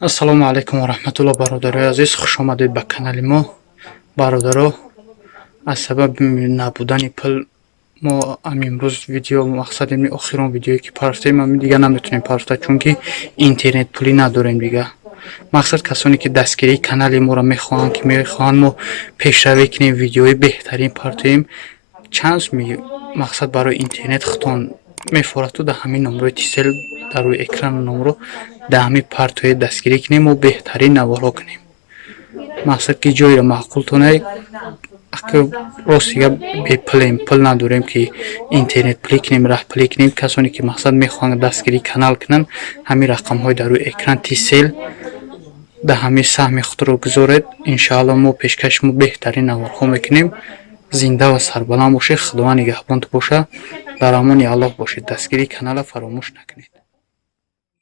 ассалому алайкум ва раҳматуллоҳ. бародарои азиз, хуш омадед ба канали мо. бародаро, аз сабаби набудани пул мо имрӯз видео мақсади охирон видеое ки парстем дига наметавонем парстад, чунки интернет пулӣ надорем дига. мақсад касоне ки дастгирии канали моро мехоҳанд, ки мехоҳанд мо пешравӣ кунем, видеои беҳтарин партоем, чанс мақсад барои интернет хутон мефорад, то да ҳамин номрои тисел дар рӯи экран номро да ҳамин партои дастгирӣ кунем, мо беҳтарин наварҳо кунем. мақсад ки ҷойро маъқултонай ростига бепулем, пул надорем ки интернет пулӣ кунем, раҳпулӣ кунем. касоне ки мақсад мехоҳанд дастгирии канал кунанд, ҳамин рақамҳои дар рӯи экран тисел да ҳамин саҳми худро гузоред. иншоалло мо пешкаши мо беҳтарин наварҳо мекунем. зинда ва сарбаланд бошед. худованд нигаҳбонтон бошад. дар амони аллоҳ бошед. дастгирии канала фаромӯш накунед.